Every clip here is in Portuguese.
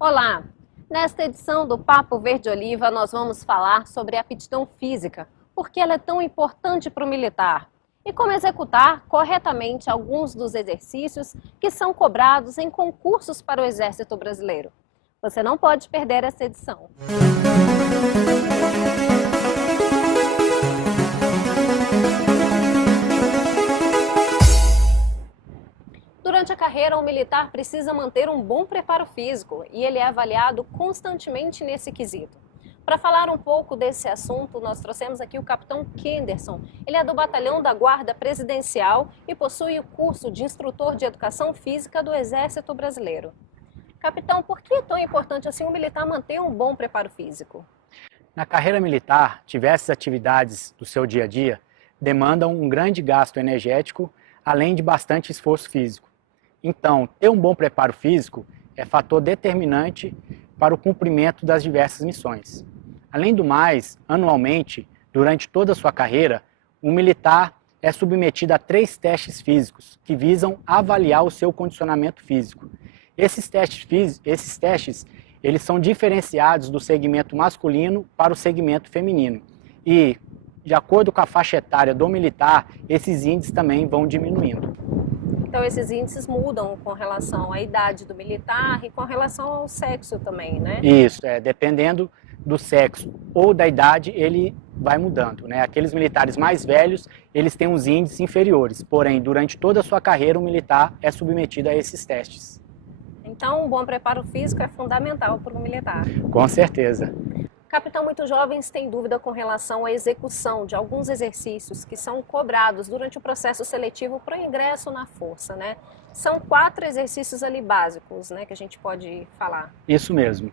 Olá! Nesta edição do Papo Verde Oliva, nós vamos falar sobre a aptidão física, porque ela é tão importante para o militar, e como executar corretamente alguns dos exercícios que são cobrados em concursos para o Exército Brasileiro. Você não pode perder essa edição. Durante a carreira, o militar precisa manter um bom preparo físico e ele é avaliado constantemente nesse quesito. Para falar um pouco desse assunto, nós trouxemos aqui o capitão Kenderson. Ele é do batalhão da Guarda Presidencial e possui o curso de instrutor de educação física do Exército Brasileiro. Capitão, por que é tão importante assim o militar manter um bom preparo físico? Na carreira militar, diversas atividades do seu dia a dia demandam um grande gasto energético, além de bastante esforço físico. Então, ter um bom preparo físico é fator determinante para o cumprimento das diversas missões. Além do mais, anualmente, durante toda a sua carreira, o militar é submetido a 3 testes físicos que visam avaliar o seu condicionamento físico. Esses testes eles são diferenciados do segmento masculino para o segmento feminino. E, de acordo com a faixa etária do militar, esses índices também vão diminuindo. Então esses índices mudam com relação à idade do militar e com relação ao sexo também, né? Isso, dependendo do sexo ou da idade, ele vai mudando, né? Aqueles militares mais velhos, eles têm uns índices inferiores, porém, durante toda a sua carreira, o militar é submetido a esses testes. Então, um bom preparo físico é fundamental para o militar. Com certeza. Capitão, muitos jovens têm dúvida com relação à execução de alguns exercícios que são cobrados durante o processo seletivo para o ingresso na força, né? São 4 exercícios ali básicos, né, que a gente pode falar. Isso mesmo.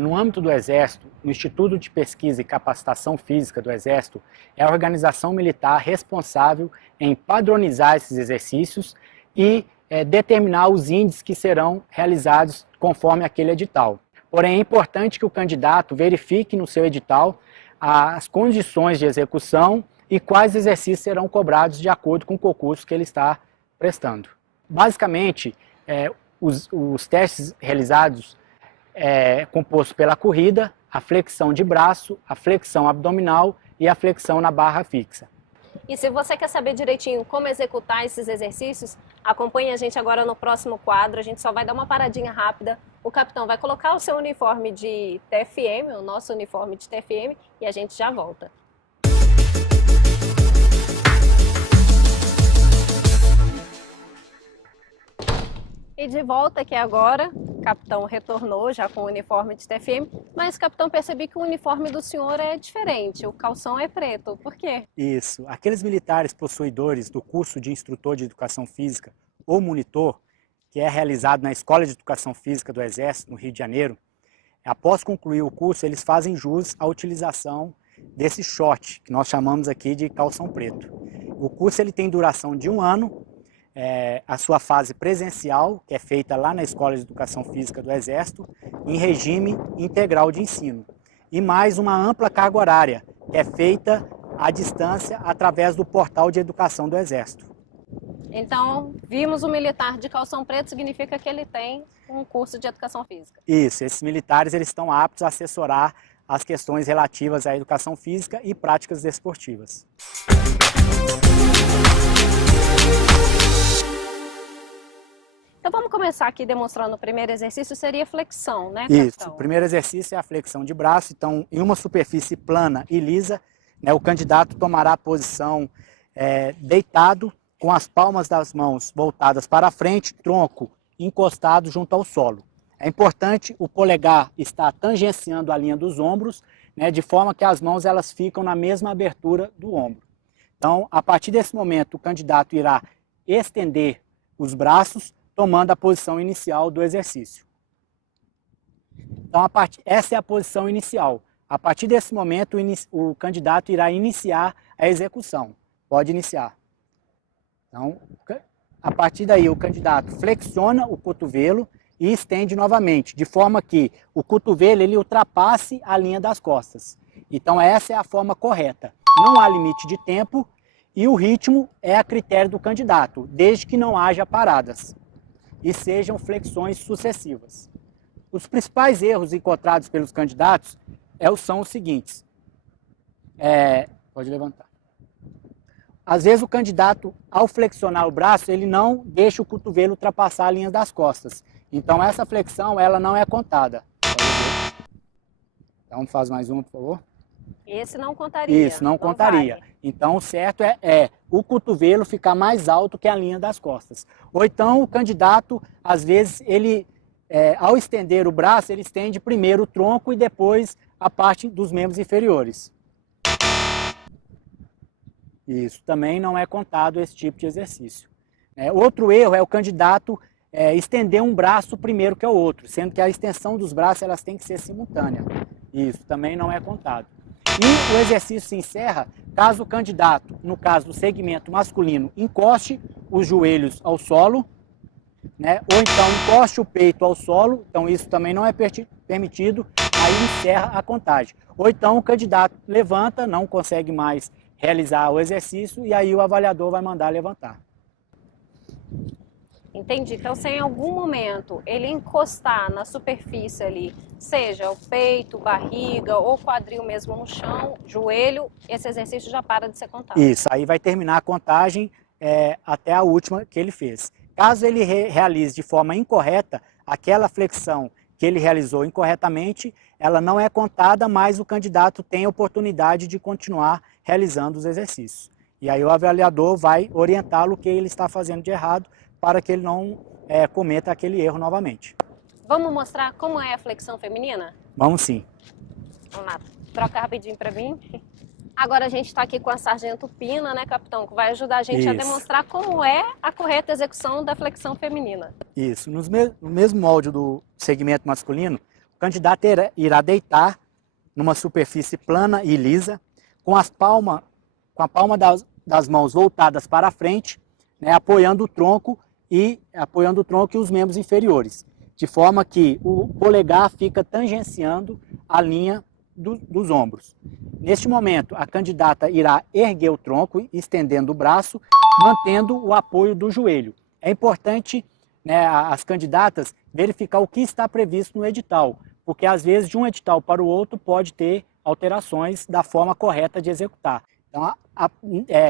No âmbito do Exército, o Instituto de Pesquisa e Capacitação Física do Exército é a organização militar responsável em padronizar esses exercícios e determinar os índices que serão realizados conforme aquele edital. Porém, é importante que o candidato verifique no seu edital as condições de execução e quais exercícios serão cobrados de acordo com o concurso que ele está prestando. Basicamente, os testes realizados composto pela corrida, a flexão de braço, a flexão abdominal e a flexão na barra fixa. E se você quer saber direitinho como executar esses exercícios, acompanhe a gente agora no próximo quadro. A gente só vai dar uma paradinha rápida. O capitão vai colocar o seu uniforme de TFM, o nosso uniforme de TFM, e a gente já volta. E de volta aqui agora, o capitão retornou já com o uniforme de TFM, mas, capitão, percebi que o uniforme do senhor é diferente, o calção é preto, por quê? Isso, aqueles militares possuidores do curso de instrutor de educação física ou monitor, que é realizado na Escola de Educação Física do Exército, no Rio de Janeiro, após concluir o curso, eles fazem jus à utilização desse short, que nós chamamos aqui de calção preto. O curso ele tem duração de 1 ano, a sua fase presencial, que é feita lá na Escola de Educação Física do Exército, em regime integral de ensino. E mais uma ampla carga horária, que é feita à distância através do portal de educação do Exército. Então, vimos o militar de calção preto, significa que ele tem um curso de educação física. Isso, esses militares eles estão aptos a assessorar as questões relativas à educação física e práticas desportivas. Então vamos começar aqui demonstrando o primeiro exercício, seria flexão, né, capitão? Isso, o primeiro exercício é a flexão de braço. Então, em uma superfície plana e lisa, né, o candidato tomará a posição deitado, com as palmas das mãos voltadas para frente, tronco encostado junto ao solo. É importante o polegar estar tangenciando a linha dos ombros, né, de forma que as mãos elas ficam na mesma abertura do ombro. Então, a partir desse momento, o candidato irá estender os braços, tomando a posição inicial do exercício. Então, essa é a posição inicial. A partir desse momento, o candidato irá iniciar a execução. Pode iniciar. Então, a partir daí, o candidato flexiona o cotovelo e estende novamente, de forma que o cotovelo ele ultrapasse a linha das costas. Então, essa é a forma correta. Não há limite de tempo e o ritmo é a critério do candidato, desde que não haja paradas e sejam flexões sucessivas. Os principais erros encontrados pelos candidatos são os seguintes. Pode levantar. Às vezes o candidato, ao flexionar o braço, ele não deixa o cotovelo ultrapassar a linha das costas. Então essa flexão, ela não é contada. Então faz mais uma, por favor. Esse não contaria. Isso, não contaria. Vale. Então o certo é o cotovelo ficar mais alto que a linha das costas. Ou então o candidato, às vezes, ele, ao estender o braço, ele estende primeiro o tronco e depois a parte dos membros inferiores. Isso também não é contado esse tipo de exercício. Outro erro é o candidato estender um braço primeiro que o outro, sendo que a extensão dos braços elas tem que ser simultânea. Isso também não é contado. E o exercício se encerra caso o candidato, no caso do segmento masculino, encoste os joelhos ao solo, ou então encoste o peito ao solo, então isso também não é permitido, aí encerra a contagem. Ou então o candidato levanta, não consegue mais realizar o exercício e aí o avaliador vai mandar levantar. Entendi. Então, se em algum momento ele encostar na superfície ali, seja o peito, barriga ou quadril mesmo no chão, joelho, esse exercício já para de ser contado. Isso, aí vai terminar a contagem até a última que ele fez. Caso ele realize de forma incorreta, aquela flexão que ele realizou incorretamente, ela não é contada, mas o candidato tem a oportunidade de continuar realizando os exercícios. E aí o avaliador vai orientá-lo o que ele está fazendo de errado para que ele não cometa aquele erro novamente. Vamos mostrar como é a flexão feminina? Vamos sim. Vamos lá, troca rapidinho para mim. Agora a gente está aqui com a Sargento Pina, né, capitão, que vai ajudar a gente a demonstrar como é a correta execução da flexão feminina. Isso, no mesmo molde do segmento masculino, o candidato irá deitar numa superfície plana e lisa, com a palma das mãos voltadas para a frente, apoiando o tronco e os membros inferiores, de forma que o polegar fica tangenciando a linha dos ombros. Neste momento, a candidata irá erguer o tronco, estendendo o braço, mantendo o apoio do joelho. É importante, as candidatas verificar o que está previsto no edital, porque às vezes de um edital para o outro pode ter alterações da forma correta de executar. Então,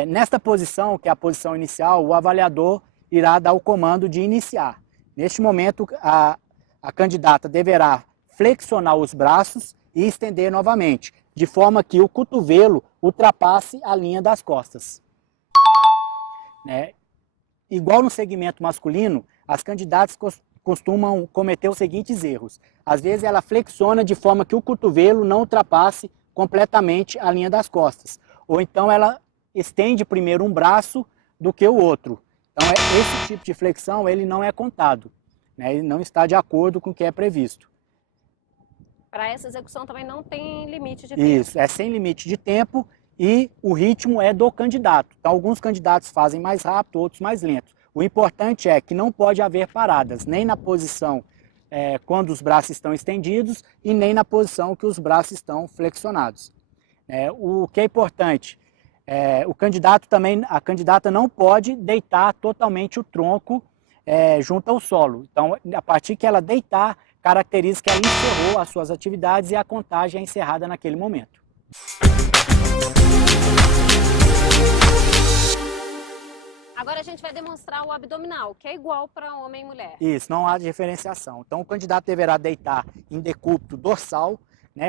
nesta posição, que é a posição inicial, o avaliador irá dar o comando de iniciar. Neste momento, a candidata deverá flexionar os braços e estender novamente, de forma que o cotovelo ultrapasse a linha das costas. Igual no segmento masculino, as candidatas costumam cometer os seguintes erros. Às vezes ela flexiona de forma que o cotovelo não ultrapasse completamente a linha das costas. Ou então ela estende primeiro um braço do que o outro. Então esse tipo de flexão ele não é contado, ele não está de acordo com o que é previsto. Para essa execução também não tem limite de tempo. Isso, é sem limite de tempo e o ritmo é do candidato. Então alguns candidatos fazem mais rápido, outros mais lentos. O importante é que não pode haver paradas, nem na posição quando os braços estão estendidos e nem na posição que os braços estão flexionados. O que é importante, a candidata não pode deitar totalmente o tronco junto ao solo. Então, a partir que ela deitar, caracteriza que ela encerrou as suas atividades e a contagem é encerrada naquele momento. Agora a gente vai demonstrar o abdominal, que é igual para homem e mulher. Isso, não há diferenciação. Então o candidato deverá deitar em decúbito dorsal,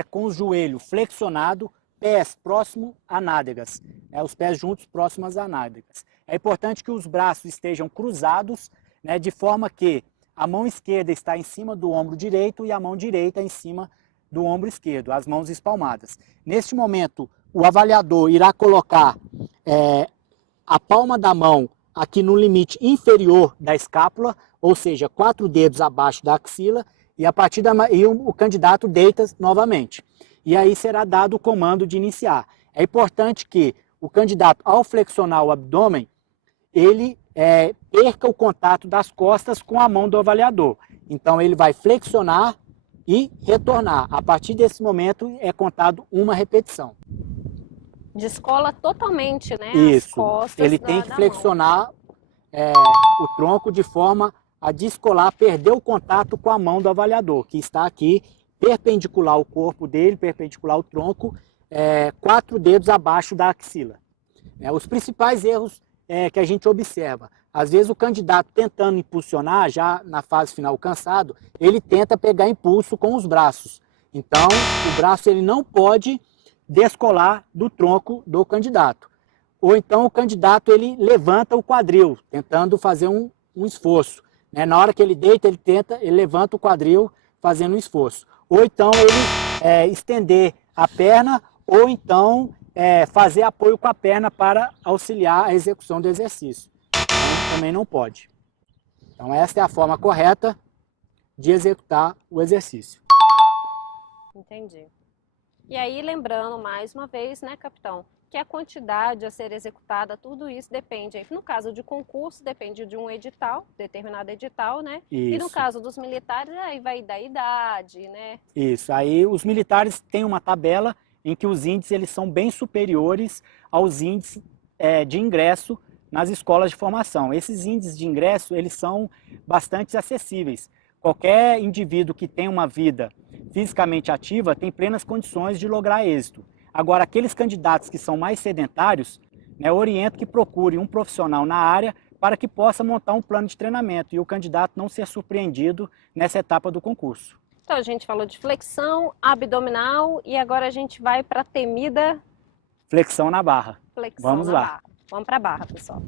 com o joelho flexionado, pés próximos a nádegas, os pés juntos próximos às nádegas. É importante que os braços estejam cruzados, de forma que a mão esquerda está em cima do ombro direito e a mão direita em cima do ombro esquerdo, as mãos espalmadas. Neste momento, o avaliador irá colocar a palma da mão aqui no limite inferior da escápula, ou seja, 4 dedos abaixo da axila, e a partir daí o candidato deita novamente. E aí será dado o comando de iniciar. É importante que o candidato, ao flexionar o abdômen, ele perca o contato das costas com a mão do avaliador. Então ele vai flexionar e retornar. A partir desse momento é contado uma repetição. Descola totalmente, Isso. as costas ele tem que flexionar o tronco de forma a descolar, perder o contato com a mão do avaliador, que está aqui perpendicular ao corpo dele, perpendicular ao tronco, 4 dedos abaixo da axila. Os principais erros que a gente observa, às vezes o candidato tentando impulsionar, já na fase final cansado, ele tenta pegar impulso com os braços. Então, o braço ele não pode descolar do tronco do candidato. Ou então o candidato ele levanta o quadril, tentando fazer um esforço. Na hora que ele deita, ele levanta o quadril fazendo um esforço. Ou então ele estender a perna, ou então fazer apoio com a perna para auxiliar a execução do exercício. Então, também não pode. Então essa é a forma correta de executar o exercício. Entendi. E aí, lembrando mais uma vez, né, capitão, que a quantidade a ser executada, tudo isso depende, no caso de concurso, depende de um edital, determinado edital, né? Isso. E no caso dos militares, aí vai da idade, né? Isso, aí os militares têm uma tabela em que os índices eles são bem superiores aos índices de ingresso nas escolas de formação. Esses índices de ingresso, eles são bastante acessíveis. Qualquer indivíduo que tem uma vida fisicamente ativa tem plenas condições de lograr êxito. Agora, aqueles candidatos que são mais sedentários, oriento que procure um profissional na área para que possa montar um plano de treinamento e o candidato não ser surpreendido nessa etapa do concurso. Então, a gente falou de flexão abdominal e agora a gente vai para a temida... Flexão na barra. Flexão Vamos na lá. Barra. Vamos para a barra, pessoal.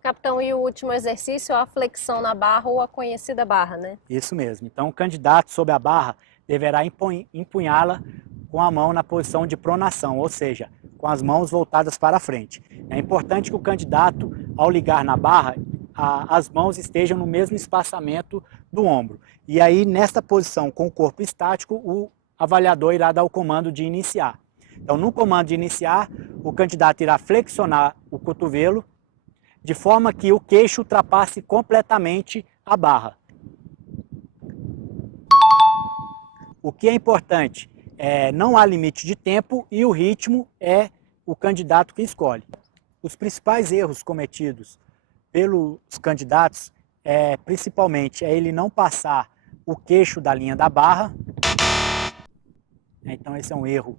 Capitão, e o último exercício é a flexão na barra ou a conhecida barra, né? Isso mesmo. Então, o candidato sob a barra deverá empunhá-la com a mão na posição de pronação, ou seja, com as mãos voltadas para frente. É importante que o candidato, ao ligar na barra, as mãos estejam no mesmo espaçamento do ombro. E aí, nesta posição com o corpo estático, o avaliador irá dar o comando de iniciar. Então, no comando de iniciar, o candidato irá flexionar o cotovelo, de forma que o queixo ultrapasse completamente a barra. O que é importante não há limite de tempo e o ritmo é o candidato que escolhe. Os principais erros cometidos pelos candidatos principalmente ele não passar o queixo da linha da barra. Então esse é um erro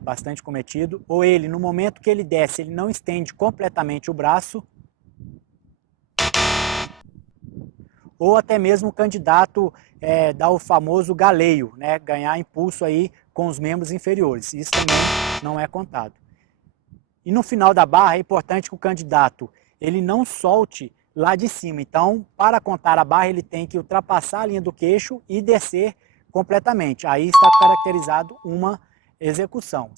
bastante cometido. Ou ele, no momento que ele desce, ele não estende completamente o braço. Ou até mesmo o candidato dá o famoso galeio, ganhar impulso aí com os membros inferiores. Isso também não é contado. E no final da barra é importante que o candidato ele não solte lá de cima. Então, para contar a barra, ele tem que ultrapassar a linha do queixo e descer completamente. Aí está caracterizado uma execução.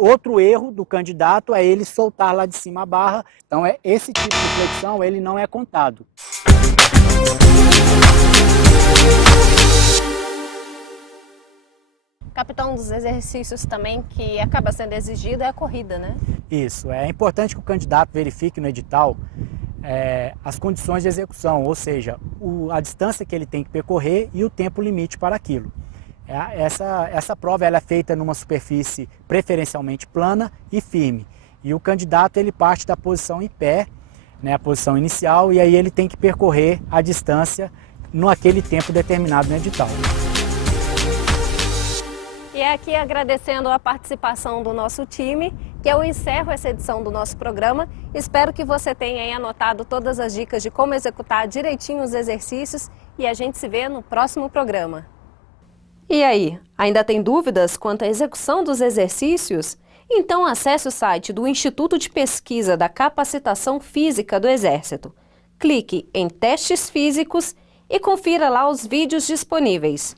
Outro erro do candidato é ele soltar lá de cima a barra. Então, esse tipo de flexão ele não é contado. Capitão, dos exercícios também que acaba sendo exigido é a corrida, né? Isso, é importante que o candidato verifique no edital as condições de execução, ou seja, a distância que ele tem que percorrer e o tempo limite para aquilo. Essa prova ela é feita numa superfície preferencialmente plana e firme. E o candidato ele parte da posição em pé, a posição inicial, e aí ele tem que percorrer a distância naquele tempo determinado no edital. E aqui agradecendo a participação do nosso time, que eu encerro essa edição do nosso programa. Espero que você tenha aí anotado todas as dicas de como executar direitinho os exercícios e a gente se vê no próximo programa. E aí, ainda tem dúvidas quanto à execução dos exercícios? Então acesse o site do Instituto de Pesquisa da Capacitação Física do Exército. Clique em Testes Físicos e confira lá os vídeos disponíveis.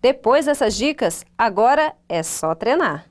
Depois dessas dicas, agora é só treinar.